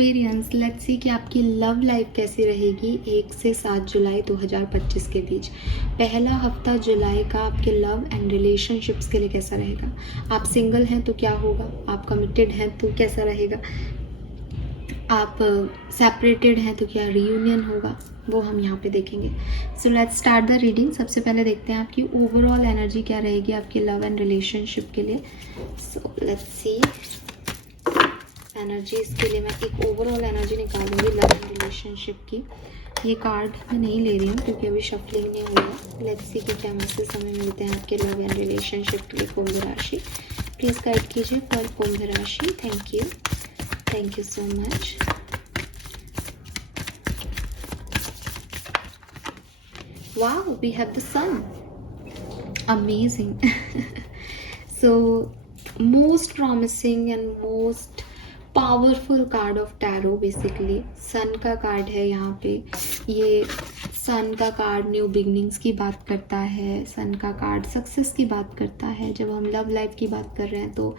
Aquarians, let's see कि आपकी love life कैसी रहेगी 1 से 7 जुलाई 2025 के बीच। पहला हफ्ता जुलाई का आपके लव एंड रिलेशनशिप्स के लिए कैसा रहेगा। आप सिंगल हैं तो क्या होगा, आप कमिटेड हैं तो कैसा रहेगा, आप सेपरेटेड हैं तो क्या रीयूनियन होगा, वो हम यहाँ पे देखेंगे। So let's start the reading. सबसे पहले देखते हैं आपकी ओवरऑल एनर्जी क्या रहेगी आपकी लव एंड रिलेशनशिप के लिए। सो लेट्स सी एनर्जी, इसके लिए मैं एक ओवरऑल एनर्जी निकालूंगी लव एंड रिलेशनशिप की। ये कार्ड मैं नहीं ले रही हूँ क्योंकि अभी शफलिंग नहीं हुई है। लेट्स सी कि क्या मैसेज हमें मिलते हैं आपके लव एंड रिलेशनशिप के लिए कुंभ राशि। प्लीज़ गाइड कीजिए फॉर कुंभ राशि। Thank you so much. Wow, we have the sun, amazing. So most promising and most powerful card of tarot, basically sun का कार्ड है यहाँ पे। ये सन का कार्ड न्यू बिगनिंग्स की बात करता है, सन का कार्ड सक्सेस की बात करता है। जब हम लव लाइफ की बात कर रहे हैं तो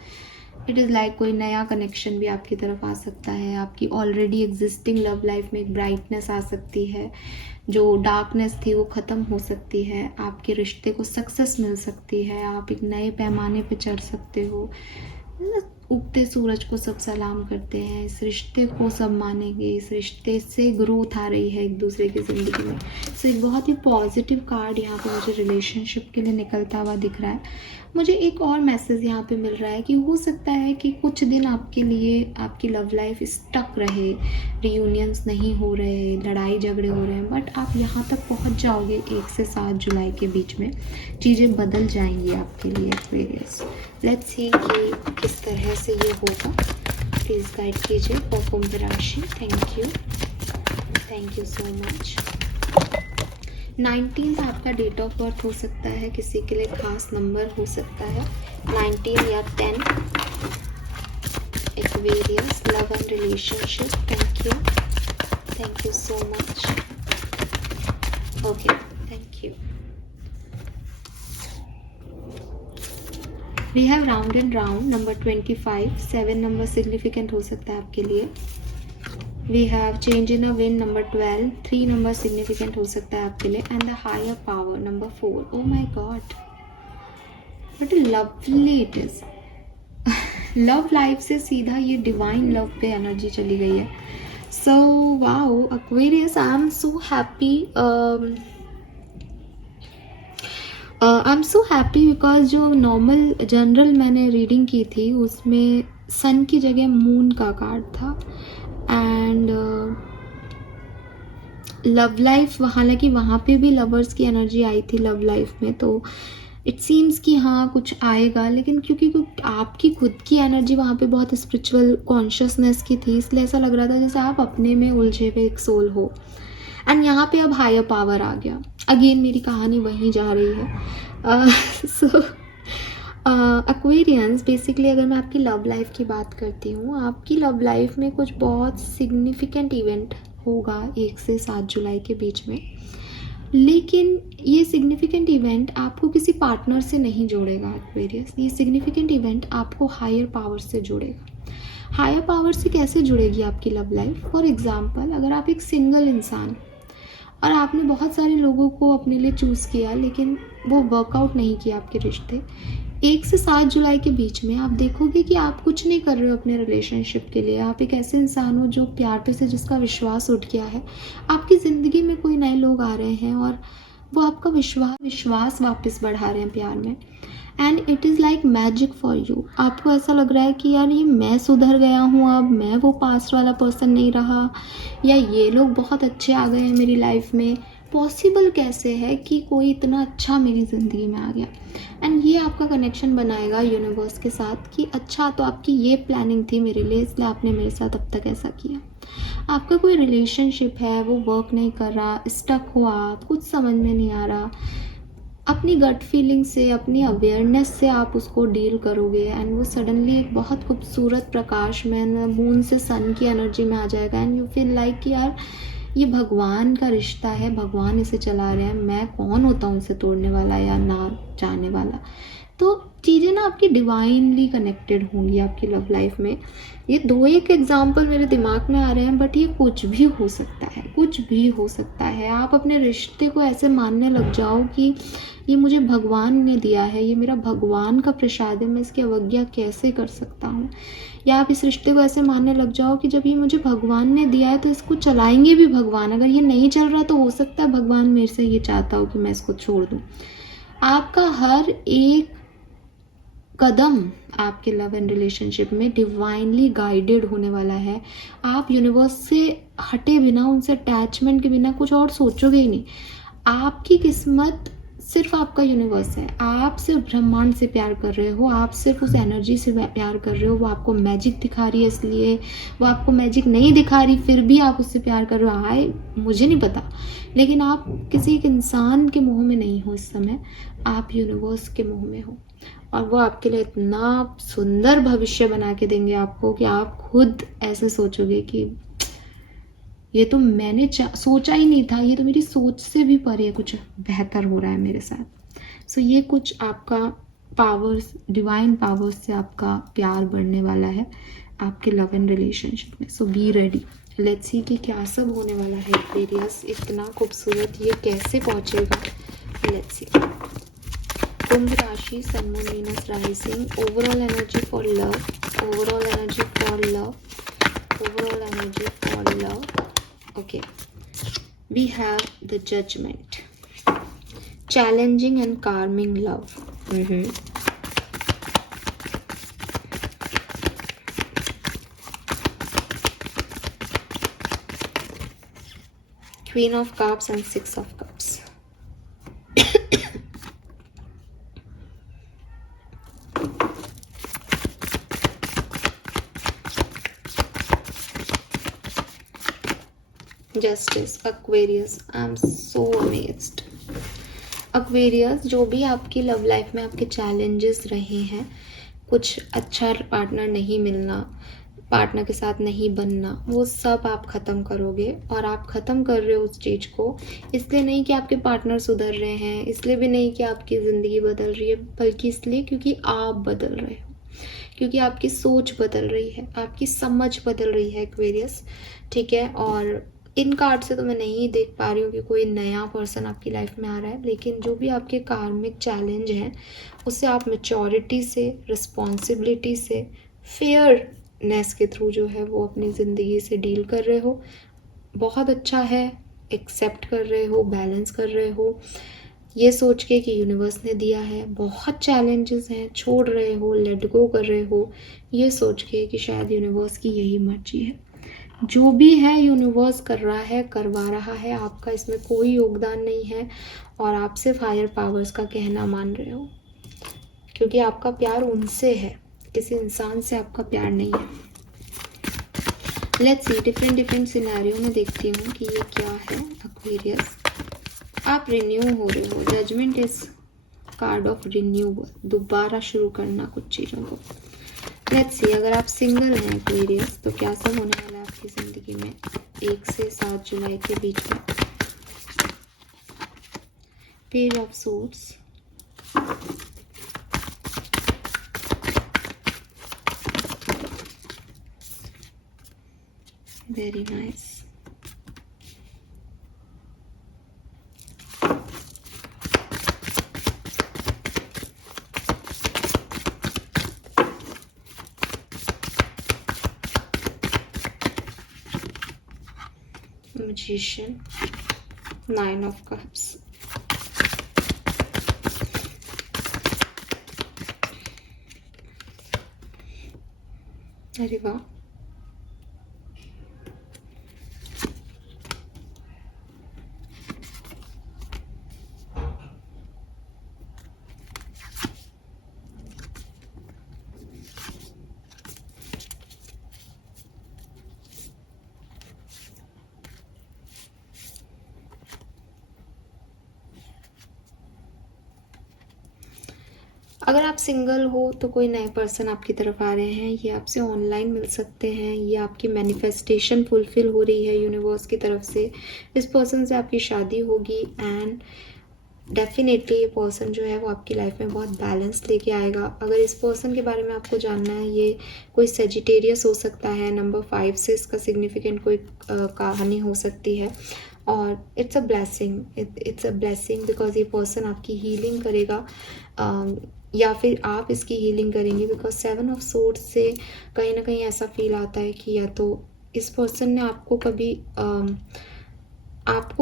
इट इज़ लाइक कोई नया कनेक्शन भी आपकी तरफ आ सकता है। आपकी ऑलरेडी एग्जिस्टिंग लव लाइफ में एक ब्राइटनेस आ सकती है, जो डार्कनेस थी वो ख़त्म हो सकती है, आपके रिश्ते को सक्सेस मिल सकती है, आप एक नए पैमाने पे चढ़ सकते हो। उगते सूरज को सब सलाम करते हैं, इस रिश्ते को सब मानेंगे, इस रिश्ते से ग्रोथ आ रही है एक दूसरे की ज़िंदगी में। सो एक बहुत ही पॉजिटिव कार्ड यहाँ पे मुझे रिलेशनशिप के लिए निकलता हुआ दिख रहा है। मुझे एक और मैसेज यहाँ पे मिल रहा है कि हो सकता है कि कुछ दिन आपके लिए आपकी लव लाइफ स्टक रहे, रियूनियंस नहीं हो रहे, लड़ाई झगड़े हो रहे हैं, बट आप यहाँ तक पहुँच जाओगे 1 से 7 जुलाई के बीच में। चीज़ें बदल जाएंगी आपके लिए एक्वेरियस। लेट्स सी कि किस तरह से ये होगा। प्लीज़ गाइड कीजिए फॉर कुंभ राशि। Thank you so much. 19 आपका डेट ऑफ बर्थ हो सकता है, किसी के लिए खास नंबर हो सकता है 19 या 10। Aquarius, love and relationship. Thank you so much. Okay, thank you. We have round and round number 25, 7 number significant हो सकता है आपके लिए। We have change in a win number 12, 3 number significant हो सकता है आपके लिए। And the higher power number 4। Oh my god, but lovely it is. Love life से सीधा ये डिवाइन लव पे एनर्जी चली गई है। So wow Aquarius, I am so happy. I am so happy because जो नॉर्मल जनरल मैंने reading की थी उसमें सन की जगह मून का कार्ड था। एंड लव लाइफ, हालांकि वहाँ पे भी लवर्स की एनर्जी आई थी लव लाइफ में, तो इट सीम्स कि हाँ कुछ आएगा। लेकिन क्योंकि आपकी खुद की एनर्जी वहाँ पे बहुत स्पिरिचुअल कॉन्शियसनेस की थी, इसलिए ऐसा लग रहा था जैसे आप अपने में उलझे हुए एक सोल हो। एंड यहाँ पे अब हायर पावर आ गया। अगेन मेरी कहानी वहीं जा रही है। सो एक्वेरियंस, बेसिकली अगर मैं आपकी लव लाइफ की बात करती हूँ, आपकी लव लाइफ में कुछ बहुत सिग्निफिकेंट इवेंट होगा 1 से 7 जुलाई के बीच में। लेकिन ये सिग्निफिकेंट इवेंट आपको किसी पार्टनर से नहीं जोड़ेगा एक्वेरियस। ये सिग्निफिकेंट इवेंट आपको हायर पावर से जोड़ेगा। हायर पावर से कैसे जुड़ेगी आपकी लव लाइफ? फॉर एग्जाम्पल, अगर आप एक सिंगल इंसान और आपने बहुत सारे लोगों को अपने लिए चूज़ किया लेकिन वो वर्कआउट नहीं किया आपके रिश्ते, 1 से 7 जुलाई के बीच में आप देखोगे कि आप कुछ नहीं कर रहे हो अपने रिलेशनशिप के लिए। आप एक ऐसे इंसान हो जो प्यार पे से जिसका विश्वास उठ गया है। आपकी ज़िंदगी में कोई नए लोग आ रहे हैं और वो आपका विश्वास वापस बढ़ा रहे हैं प्यार में। And it is like magic for you. आपको ऐसा लग रहा है कि यार ये मैं सुधर गया हूँ, अब मैं वो पास्ट वाला पर्सन नहीं रहा, या ये लोग बहुत अच्छे आ गए हैं मेरी लाइफ में। पॉसिबल कैसे है कि कोई इतना अच्छा मेरी ज़िंदगी में आ गया? एंड ये आपका कनेक्शन बनाएगा यूनिवर्स के साथ कि अच्छा, तो आपकी ये प्लानिंग थी मेरे लिए, इसलिए आपने मेरे साथ अब तक ऐसा किया। आपका कोई रिलेशनशिप है, वो वर्क नहीं कर रहा, स्टक हो आप, कुछ समझ में नहीं आ रहा, अपनी गट फीलिंग से, अपनी अवेयरनेस से आप उसको डील करोगे एंड वो सडनली एक बहुत खूबसूरत प्रकाश में, मून से सन की एनर्जी में आ जाएगा। एंड यू फील लाइक कि यार ये भगवान का रिश्ता है, भगवान इसे चला रहे हैं, मैं कौन होता हूँ इसे तोड़ने वाला या ना जाने वाला। तो चीज़ें ना आपकी डिवाइनली कनेक्टेड होंगी आपकी लव लाइफ में। ये 2-1 एग्जाम्पल मेरे दिमाग में आ रहे हैं, बट ये कुछ भी हो सकता है, कुछ भी हो सकता है। आप अपने रिश्ते को ऐसे मानने लग जाओ कि ये मुझे भगवान ने दिया है, ये मेरा भगवान का प्रसाद है, मैं इसकी अवज्ञा कैसे कर सकता हूँ। या आप इस रिश्ते को ऐसे मानने लग जाओ कि जब ये मुझे भगवान ने दिया है तो इसको चलाएंगे भी भगवान, अगर ये नहीं चल रहा तो हो सकता है भगवान मेरे से ये चाहता हो कि मैं इसको छोड़ दूँ। आपका हर एक कदम आपके लव एंड रिलेशनशिप में डिवाइनली गाइडेड होने वाला है। आप यूनिवर्स से हटे बिना, उनसे अटैचमेंट के बिना कुछ और सोचोगे ही नहीं। आपकी किस्मत सिर्फ आपका यूनिवर्स है। आप सिर्फ ब्रह्मांड से प्यार कर रहे हो, आप सिर्फ उस एनर्जी से प्यार कर रहे हो। वो आपको मैजिक दिखा रही है, इसलिए वो आपको मैजिक नहीं दिखा रही फिर भी आप उससे प्यार कर रहे हो। आए मुझे नहीं पता, लेकिन आप किसी एक इंसान के मोह में नहीं हो इस समय, आप यूनिवर्स के मोह में हो। और वो आपके लिए इतना सुंदर भविष्य बना के देंगे आपको कि आप खुद ऐसे सोचोगे कि ये तो मैंने सोचा ही नहीं था, ये तो मेरी सोच से भी परे कुछ बेहतर हो रहा है मेरे साथ। सो ये कुछ आपका पावर्स, डिवाइन पावर्स से आपका प्यार बढ़ने वाला है आपके लव एंड रिलेशनशिप में। सो बी रेडी, लेट्स सी कि क्या सब होने वाला है। एक्वेरियस इतना खूबसूरत, ये कैसे पहुंचेगा, लेट्स सी। कुंभ राशि, sun moon Venus rising, overall energy for love, overall energy for love, overall energy for love. Okay, we have the Judgment, challenging and calming love. Queen of Cups and Six of Cups. Justice, Aquarius, I am so amazed. Aquarius, जो भी आपकी love life में आपके challenges रहे हैं, कुछ अच्छा partner नहीं मिलना, पार्टनर के साथ नहीं बनना, वो सब आप ख़त्म करोगे। और आप ख़त्म कर रहे हो उस चीज़ को, इसलिए नहीं कि आपके पार्टनर सुधर रहे हैं, इसलिए भी नहीं कि आपकी ज़िंदगी बदल रही है, बल्कि इसलिए क्योंकि आप बदल रहे हो, क्योंकि आपकी सोच बदल रही है, आपकी समझ बदल रही है एक्वेरियस, ठीक है। और इन कार्ड से तो मैं नहीं देख पा रही हूँ कि कोई नया पर्सन आपकी लाइफ में आ रहा है, लेकिन जो भी आपके कार्मिक चैलेंज हैं उससे आप मैच्योरिटी से, रिस्पॉन्सिबिलिटी से, फेयरनेस के थ्रू जो है वो अपनी ज़िंदगी से डील कर रहे हो। बहुत अच्छा है, एक्सेप्ट कर रहे हो, बैलेंस कर रहे हो, ये सोच के कि यूनिवर्स ने दिया है। बहुत चैलेंजेस हैं, छोड़ रहे हो, लेट गो कर रहे हो, ये सोच के कि शायद यूनिवर्स की यही मर्जी है। जो भी है यूनिवर्स कर रहा है, करवा रहा है, आपका इसमें कोई योगदान नहीं है। और आप सिर्फ हायर पावर्स का कहना मान रहे हो, क्योंकि आपका प्यार उनसे है, किसी इंसान से आपका प्यार नहीं है। लेट्स सी, डिफरेंट सिनेरियो में देखती हूँ कि ये क्या है। एक्वेरियस, आप रिन्यू हो रहे हो। Judgement is card of renewal, दोबारा शुरू करना कुछ चीज़ों को। लेट्स सी, अगर आप सिंगल हैं एक्वेरियस तो क्या सब होने वाला है आपकी ज़िंदगी में 1 से 7 जुलाई के बीच में। Page of swords, very nice. Magician, 9 of Cups, अरे वाह, अगर आप सिंगल हो तो कोई नए पर्सन आपकी तरफ आ रहे हैं, ये आपसे ऑनलाइन मिल सकते हैं, ये आपकी मैनिफेस्टेशन फुलफिल हो रही है यूनिवर्स की तरफ से। इस पर्सन से आपकी शादी होगी एंड डेफिनेटली ये पर्सन जो है वो आपकी लाइफ में बहुत बैलेंस लेके आएगा। अगर इस पर्सन के बारे में आपको जानना है, ये कोई सेजिटेरियस हो सकता है, नंबर 5 से इसका सिग्निफिकेंट कोई कहानी हो सकती है। और इट्स अ ब्लेसिंग बिकॉज ये पर्सन आपकी हीलिंग करेगा, या फिर आप इसकी हीलिंग करेंगे। बिकॉज 7 ऑफ सोर्ड्स से कहीं ना कहीं ऐसा फील आता है कि या तो इस पर्सन ने आपको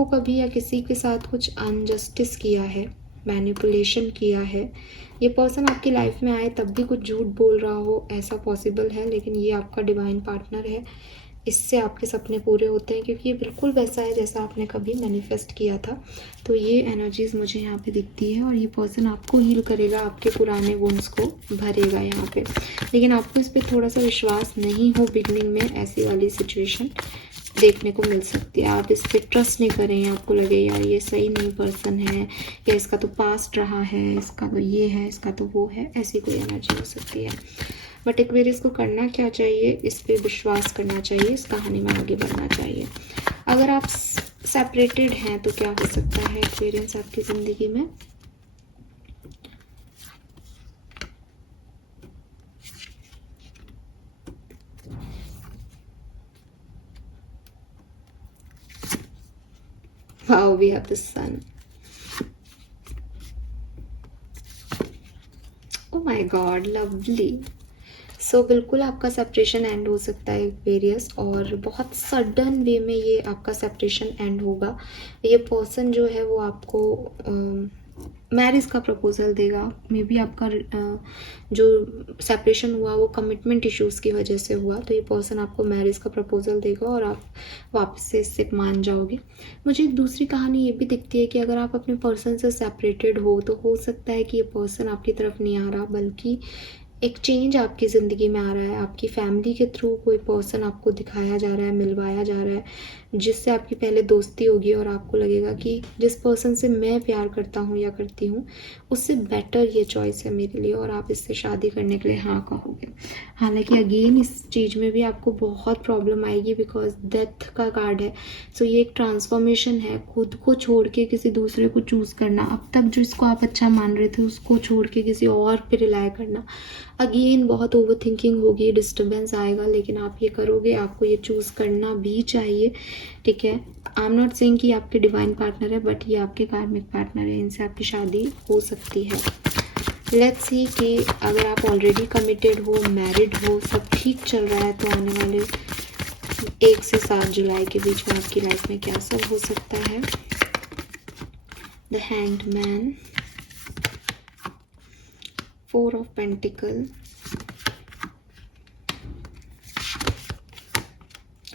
कभी या किसी के साथ कुछ अनजस्टिस किया है, मैनिपुलेशन किया है। ये पर्सन आपकी लाइफ में आए तब भी कुछ झूठ बोल रहा हो, ऐसा पॉसिबल है। लेकिन ये आपका डिवाइन पार्टनर है, इससे आपके सपने पूरे होते हैं, क्योंकि ये बिल्कुल वैसा है जैसा आपने कभी मैनिफेस्ट किया था। तो ये एनर्जीज मुझे यहाँ पे दिखती है, और ये पर्सन आपको हील करेगा, आपके पुराने वुंड्स को भरेगा यहाँ पे। लेकिन आपको इस पर थोड़ा सा विश्वास नहीं हो बिगनिंग में, ऐसी वाली सिचुएशन देखने को मिल सकती है। आप इस पर ट्रस्ट नहीं करें, आपको लगे यार ये सही नहीं पर्सन है, या इसका तो पास्ट रहा है, इसका तो ये है, इसका तो वो है, ऐसी कोई एनर्जी हो सकती है। बट एक्वेरियस को करना क्या चाहिए, इस पर विश्वास करना चाहिए, इस कहानी में आगे बढ़ना चाहिए। अगर आप सेपरेटेड हैं तो क्या हो सकता है एक्वेरियस आपकी ज़िंदगी में? Wow, we have the sun. Oh my God, lovely. सो बिल्कुल आपका सेपरेशन एंड हो सकता है वेरियस, और बहुत सडन वे में ये आपका सेपरेशन एंड होगा। ये पर्सन जो है वो आपको मैरिज का प्रपोजल देगा। मे बी आपका जो सेपरेशन हुआ वो कमिटमेंट इश्यूज़ की वजह से हुआ, तो ये पर्सन आपको मैरिज का प्रपोजल देगा और आप वापस से इससे मान जाओगे। मुझे एक दूसरी कहानी ये भी दिखती है कि अगर आप अपने पर्सन से सेपरेटेड हो तो हो सकता है कि ये पर्सन आपकी तरफ नहीं आ रहा, बल्कि एक चेंज आपकी ज़िंदगी में आ रहा है। आपकी फैमिली के थ्रू कोई पर्सन आपको दिखाया जा रहा है, मिलवाया जा रहा है, जिससे आपकी पहले दोस्ती होगी और आपको लगेगा कि जिस पर्सन से मैं प्यार करता हूँ या करती हूँ उससे बेटर ये चॉइस है मेरे लिए, और आप इससे शादी करने के लिए हाँ कहोगे। हालांकि अगेन इस चीज़ में भी आपको बहुत प्रॉब्लम आएगी, बिकॉज डेथ का कार्ड है। सो ये एक ट्रांसफॉर्मेशन है, खुद को छोड़ के किसी दूसरे को चूज़ करना, अब तक जिसको आप अच्छा मान रहे थे उसको छोड़ के किसी और पे रिलाय करना। अगेन बहुत ओवर थिंकिंग होगी, डिस्टर्बेंस आएगा, लेकिन आप ये करोगे, आपको ये चूज़ करना भी चाहिए। ठीक है, आई एम नॉट सेइंग कि आपके डिवाइन पार्टनर है, बट ये आपके कार्मिक पार्टनर है, इनसे आपकी शादी हो सकती है। लेट्स सी कि अगर आप ऑलरेडी कमिटेड हो, मैरिड हो, सब ठीक चल रहा है, तो आने वाले 1 से 7 जुलाई के बीच में आपकी लाइफ में क्या सब हो सकता है। The hanged man, 4 of pentacle,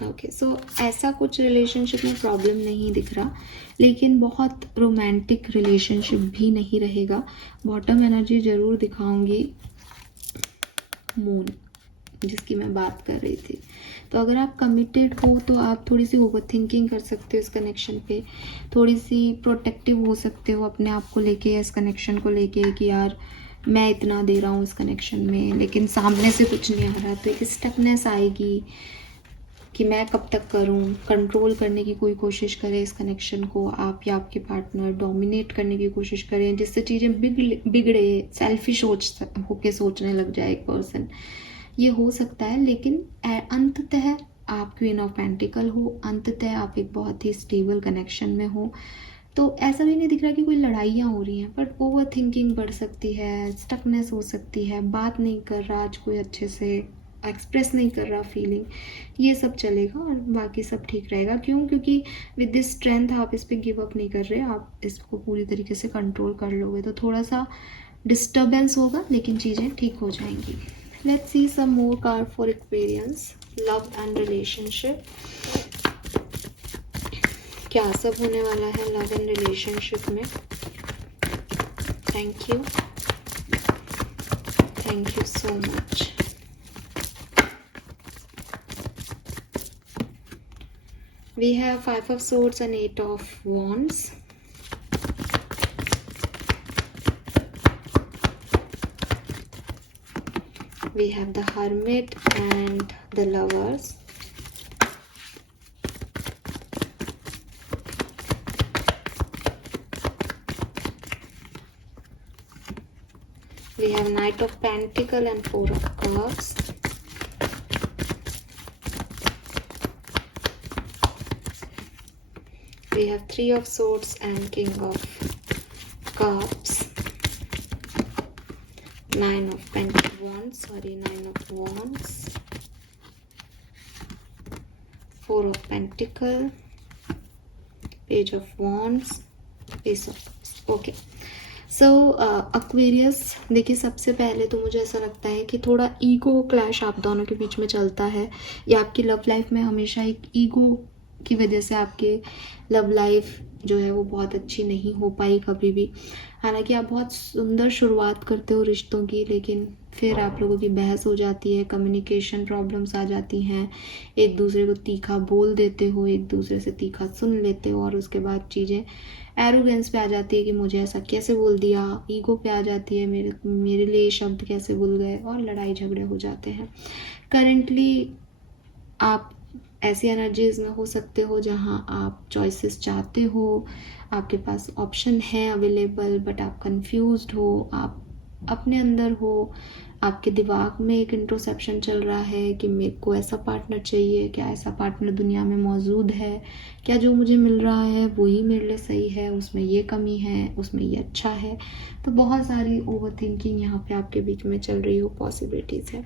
okay. So ऐसा कुछ रिलेशनशिप में प्रॉब्लम नहीं दिख रहा, लेकिन बहुत रोमांटिक रिलेशनशिप भी नहीं रहेगा। बॉटम एनर्जी ज़रूर दिखाऊंगी, मून जिसकी मैं बात कर रही थी। तो अगर आप कमिटेड हो तो आप थोड़ी सी ओवर थिंकिंग कर सकते हो इस कनेक्शन पे, थोड़ी सी प्रोटेक्टिव हो सकते हो अपने आप को लेके, इस कनेक्शन को लेके कि यार मैं इतना दे रहा हूँ इस कनेक्शन में, लेकिन सामने से कुछ नहीं आ रहा। तो एक स्टकनेस आएगी कि मैं कब तक करूं, कंट्रोल करने की कोई कोशिश करें इस कनेक्शन को, आप या आपके पार्टनर डोमिनेट करने की कोशिश करें, जिससे चीज़ें बिगड़े, सेल्फिश होके सोचने लग जाए एक पर्सन। ये हो सकता है, लेकिन अंततः आप क्वीन ऑफ पेंटिकल हो, अंततः आप एक बहुत ही स्टेबल कनेक्शन में हो। तो ऐसा भी नहीं दिख रहा कि कोई लड़ाइयाँ हो रही हैं, बट ओवर थिंकिंग बढ़ सकती है, स्टकनेस हो सकती है, बात नहीं कर रहा आज कोई अच्छे से, एक्सप्रेस नहीं कर रहा फीलिंग, ये सब चलेगा और बाकी सब ठीक रहेगा। क्यों? क्योंकि विद दिस स्ट्रेंथ आप इस पर गिव अप नहीं कर रहे, आप इसको पूरी तरीके से कंट्रोल कर लोगे। तो थोड़ा सा डिस्टर्बेंस होगा, लेकिन चीज़ें ठीक हो जाएंगी। Let's see some more card for Aquarians, love and relationship. क्या सब होने वाला है लव एंड रिलेशनशिप में? Thank you so much. We have 5 of Swords and 8 of Wands. We have the Hermit and the Lovers. We have Knight of Pentacle and Four of Cups. We have Three of Swords and King of Cups. Nine of Wands, Nine of Wands. Four of Pentacle, Page of Wands, Ace of Cups. Okay, so Aquarius, देखिए सबसे पहले तो मुझे ऐसा लगता है कि थोड़ा ईगो क्लैश आप दोनों के बीच में चलता है, या आपकी लव लाइफ में हमेशा एक ईगो की वजह से आपके लव लाइफ जो है वो बहुत अच्छी नहीं हो पाई कभी भी। हालांकि आप बहुत सुंदर शुरुआत करते हो रिश्तों की, लेकिन फिर आप लोगों की बहस हो जाती है, कम्युनिकेशन प्रॉब्लम्स आ जाती हैं, एक दूसरे को तीखा बोल देते हो, एक दूसरे से तीखा सुन लेते हो, और उसके बाद चीज़ें एरोगेंस पे आ जाती है कि मुझे ऐसा कैसे बोल दिया, ईगो पे आ जाती है, मेरे लिए शब्द कैसे बोल गए, और लड़ाई झगड़े हो जाते हैं। करेंटली आप ऐसी एनर्जीज में हो सकते हो जहां आप चॉइसेस चाहते हो, आपके पास ऑप्शन है अवेलेबल, बट आप कंफ्यूज्ड हो, आप अपने अंदर हो, आपके दिमाग में एक इंट्रोसेप्शन चल रहा है कि मेरे को ऐसा पार्टनर चाहिए, क्या ऐसा पार्टनर दुनिया में मौजूद है, क्या जो मुझे मिल रहा है वही मेरे लिए सही है, उसमें ये कमी है, उसमें ये अच्छा है। तो बहुत सारी ओवर थिंकिंग यहाँ पे आपके बीच में चल रही हो, पॉसिबिलिटीज़ है।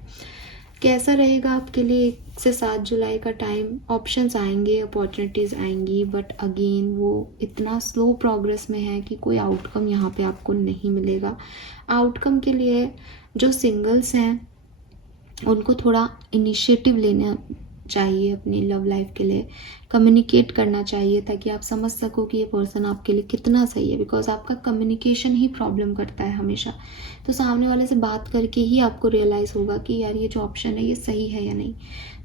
कैसा रहेगा आपके लिए 1 से 7 जुलाई का टाइम? ऑप्शंस आएंगे, अपॉर्चुनिटीज़ आएंगी, बट अगेन वो इतना स्लो प्रोग्रेस में है कि कोई आउटकम यहाँ पे आपको नहीं मिलेगा। आउटकम के लिए जो सिंगल्स हैं उनको थोड़ा इनिशिएटिव लेना चाहिए अपनी लव लाइफ के लिए, कम्युनिकेट करना चाहिए ताकि आप समझ सको कि ये पर्सन आपके लिए कितना सही है, बिकॉज आपका कम्युनिकेशन ही प्रॉब्लम करता है हमेशा। तो सामने वाले से बात करके ही आपको रियलाइज़ होगा कि यार ये जो ऑप्शन है ये सही है या नहीं।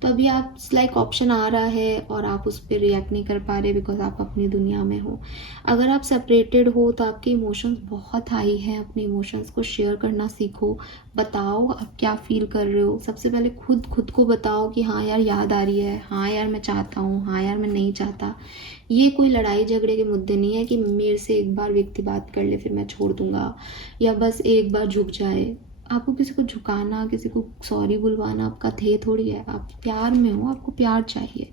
तो अभी आप लाइक ऑप्शन आ रहा है और आप उस पर रिएक्ट नहीं कर पा रहे बिकॉज आप अपनी दुनिया में हो। अगर आप सेपरेटेड हो तो आपके इमोशंस बहुत हाई हैं, अपने इमोशंस को शेयर करना सीखो, बताओ आप क्या फील कर रहे हो। सबसे पहले खुद को बताओ कि हाँ यार याद आ रही है, हाँ यार मैं चाहता हूँ, हाँ यार मैं नहीं चाहता। ये कोई लड़ाई झगड़े के मुद्दे नहीं है कि मेरे से एक बार व्यक्ति बात कर ले फिर मैं छोड़ दूंगा, या बस एक बार झुक जाए। आपको किसी को झुकाना, किसी को सॉरी बुलवाना आपका ध्येय थोड़ी है। आप प्यार में हो, आपको प्यार चाहिए।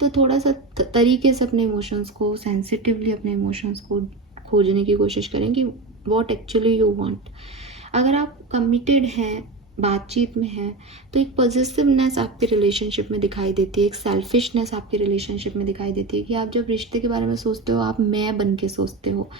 तो थोड़ा सा तरीके से अपने इमोशंस को, सेंसिटिवली अपने इमोशंस को खोजने की कोशिश करें कि व्हाट एक्चुअली यू वांट। अगर आप कमिटेड हैं, बातचीत में है, तो एक पॉजिटिवनेस आपके रिलेशनशिप में दिखाई देती है, एक सेल्फिशनेस आपके रिलेशनशिप में दिखाई देती है कि आप जब रिश्ते के बारे में सोचते हो आप मैं बन के सोचते हो।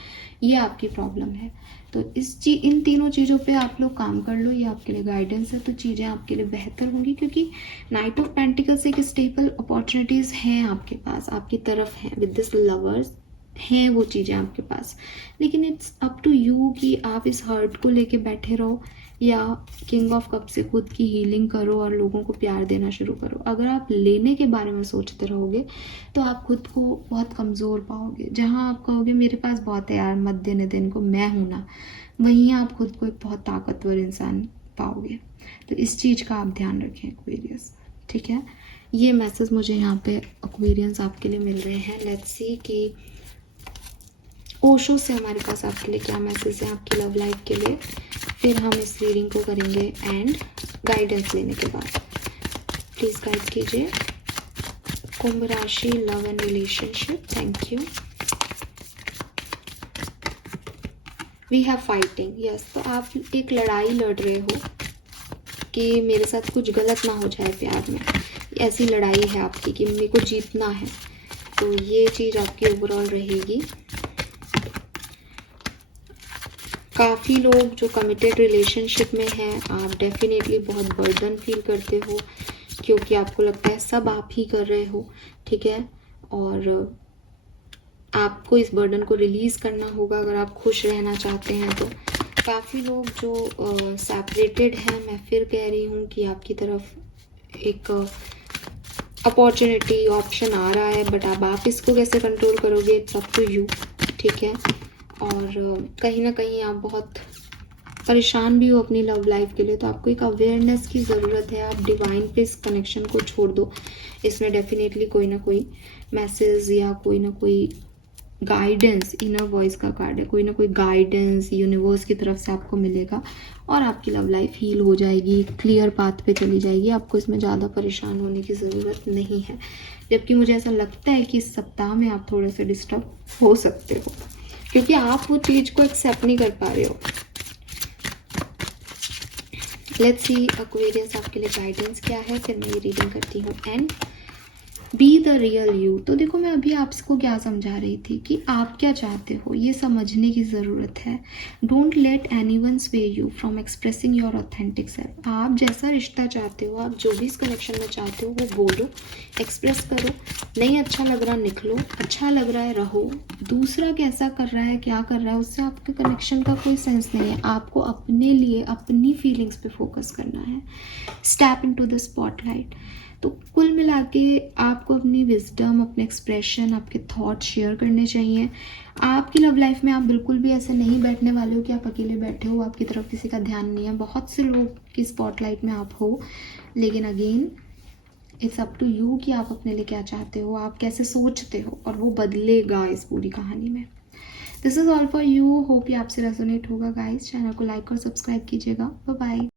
ये आपकी प्रॉब्लम है। तो इन तीनों चीज़ों पे आप लोग काम कर लो, ये आपके लिए गाइडेंस है, तो चीज़ें आपके लिए बेहतर होंगी। क्योंकि नाइट ऑफ पेंटिकल्स एक स्टेबल अपॉर्चुनिटीज़ हैं आपके पास, आपकी तरफ हैं, विद दिस लवर्स हैं वो चीज़ें आपके पास। लेकिन इट्स अप टू यू कि आप इस हर्ट को लेके बैठे रहो या किंग ऑफ कप से खुद की हीलिंग करो और लोगों को प्यार देना शुरू करो। अगर आप लेने के बारे में सोचते रहोगे तो आप खुद को बहुत कमज़ोर पाओगे। जहाँ आप कहोगे मेरे पास बहुत है यार, मत देने देने को, मैं हूँ ना, वहीं आप खुद को एक बहुत ताकतवर इंसान पाओगे। तो इस चीज़ का आप ध्यान रखें एक्वेरियस, ठीक है। ये मैसेज मुझे यहाँ पे एक्वेरियंस आपके लिए मिल रहे हैं। लेट्स सी कि ओशो से हमारे पास आपके लिए क्या मैसेज है आपकी लव लाइफ के लिए। फिर हम इस रीडिंग को करेंगे एंड गाइडेंस लेने के बाद प्लीज़ गाइड कीजिए। कुंभ राशि, love and relationship, thank you. We have fighting, yes. तो आप एक लड़ाई लड़ रहे हो कि मेरे साथ कुछ गलत ना हो जाए प्यार में, ऐसी लड़ाई है आपकी कि मेरे को जीतना है। तो ये चीज़ आपकी ओवरऑल रहेगी। काफ़ी लोग जो कमिटेड रिलेशनशिप में हैं, आप डेफिनेटली बहुत बर्डन फील करते हो क्योंकि आपको लगता है सब आप ही कर रहे हो, ठीक है। और आपको इस बर्डन को रिलीज़ करना होगा अगर आप खुश रहना चाहते हैं तो। काफ़ी लोग जो सेपरेटेड हैं, मैं फिर कह रही हूँ कि आपकी तरफ एक अपॉर्चुनिटी, ऑप्शन आ रहा है, बट अब आप इसको कैसे कंट्रोल करोगे, इट्स अप टू यू, ठीक है। और कहीं ना कहीं आप बहुत परेशान भी हो अपनी लव लाइफ के लिए, तो आपको एक अवेयरनेस की ज़रूरत है। आप डिवाइन पे इस कनेक्शन को छोड़ दो, इसमें डेफिनेटली कोई ना कोई मैसेज या कोई ना कोई गाइडेंस, इनर वॉइस का कार्ड है, कोई ना कोई गाइडेंस यूनिवर्स की तरफ से आपको मिलेगा और आपकी लव लाइफ हील हो जाएगी, क्लियर पाथ पे चली जाएगी। आपको इसमें ज़्यादा परेशान होने की ज़रूरत नहीं है। जबकि मुझे ऐसा लगता है कि इस सप्ताह में आप थोड़े से डिस्टर्ब हो सकते हो क्योंकि आप वो चीज़ को एक्सेप्ट नहीं कर पा रहे हो। लेट्स सी एक्वेरियस आपके लिए गाइडेंस क्या है, फिर मैं ये रीडिंग करती हूँ। And be the real you. तो देखो मैं अभी आपको क्या समझा रही थी कि आप क्या चाहते हो, ये समझने की ज़रूरत है। डोंट लेट एनीवन स्वे you from expressing your authentic self. आप जैसा रिश्ता चाहते हो, आप जो भी इस कनेक्शन में चाहते हो, वो बोलो, एक्सप्रेस करो। नहीं अच्छा लग रहा निकलो, अच्छा लग रहा है रहो। दूसरा कैसा कर रहा है, क्या कर रहा है, उससे आपके कनेक्शन का कोई सेंस नहीं है। आपको अपने लिए अपनी फीलिंग्स पे फोकस करना है। Step into the spotlight. तो कुल मिला के आपको अपनी विजडम, अपने एक्सप्रेशन, आपके थॉट शेयर करने चाहिए। आपकी लव लाइफ में आप बिल्कुल भी ऐसे नहीं बैठने वाले हो कि आप अकेले बैठे हो, आपकी तरफ किसी का ध्यान नहीं है। बहुत से लोग की स्पॉटलाइट में आप हो, लेकिन again it's up to you कि आप अपने लिए क्या चाहते हो, आप कैसे सोचते हो, और वो बदलेगा इस पूरी कहानी में। This is all for you. Hope ये आपसे रेजोनेट होगा गाइस। चैनल को लाइक और सब्सक्राइब कीजिएगा। Bye bye.